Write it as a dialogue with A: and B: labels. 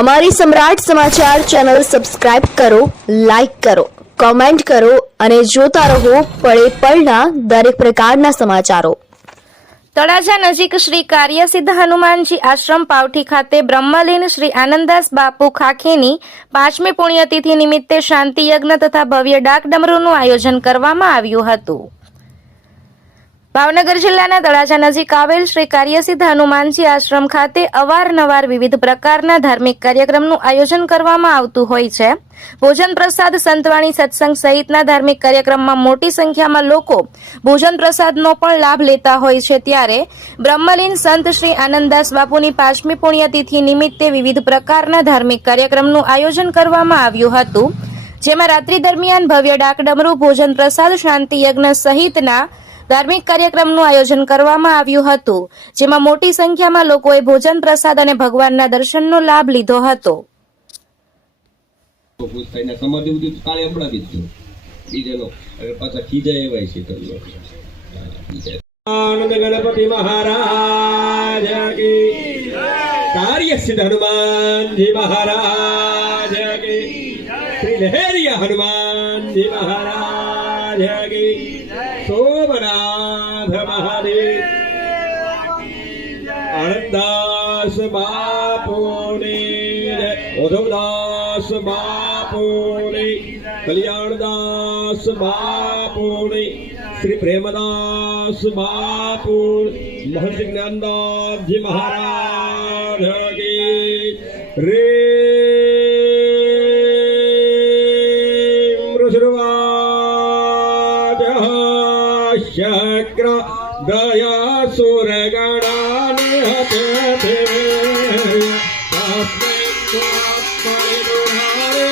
A: અમારી Samrat Samachar channel subscribe કરો, like કરો, કોમેન્ટ કરો અને જોતા રહો પળે પળના દરેક પ્રકારના સમાચારો.
B: તળાજા નજીક શ્રી કાર્યસિદ્ધ હનુમાનજી આશ્રમ પાવઠી ખાતે બ્રહ્મલીન શ્રી આનંદદાસ બાપુ ખાખીની પાંચમી પુણ્યતિથિ નિમિત્તે શાંતિ યજ્ઞ તથા ભવ્ય ડાક ડમરૂનું આયોજન કરવામાં આવ્યું હતું. ભાવનગર જિલ્લાના તળાજા નજીક આવેલ શ્રી કાર્યસિદ્ધ હનુમાનજી આશ્રમ ખાતે અવારનવાર વિવિધ પ્રકારના ધાર્મિક કાર્યક્રમનું આયોજન કરવામાં આવતું હોય છે. ભોજન પ્રસાદ, સંતવાણી, સત્સંગ સહિતના ધાર્મિક કાર્યક્રમમાં મોટી સંખ્યામાં લોકો ભોજન પ્રસાદનો પણ લાભ લેતા હોય છે. ત્યારે બ્રહ્મલીન સંત શ્રી આનંદદાસ બાપુની પાંચમી પુણ્યતિથિ નિમિત્તે વિવિધ પ્રકારના ધાર્મિક કાર્યક્રમનું આયોજન કરવામાં આવ્યું હતું. જેમાં રાત્રિ દરમિયાન ભવ્ય ડાકડમરૂ ભોજન પ્રસાદ, શાંતિ યજ્ઞ સહિતના ધાર્મિક કાર્યક્રમનું આયોજન કરવામાં આવ્યું હતું જેમાં મોટી સંખ્યામાં લોકોએ ભોજન પ્રસાદ અને ભગવાનના દર્શનનો લાભ લીધો હતો.
C: આનંદ ગણપતિ મહારાજ કાર્ય સિદ્ધ હનુમાનજી મહારાજ શ્રી લહેરિયા હનુમાનજી મહારાજ કી સોમનાથ મહાદેવ આનંદાસ બાપુની ઉધવદાસ બાપુની કલ્યાણદાસ બાપુની શ્રી પ્રેમદાસ બાપુ મહર્ષિ જ્ઞાનદાસજી મહારાજ કી રે શક્ર शक्र दया सुरगणानिहते तस्मै त्वात्मनि दुहारे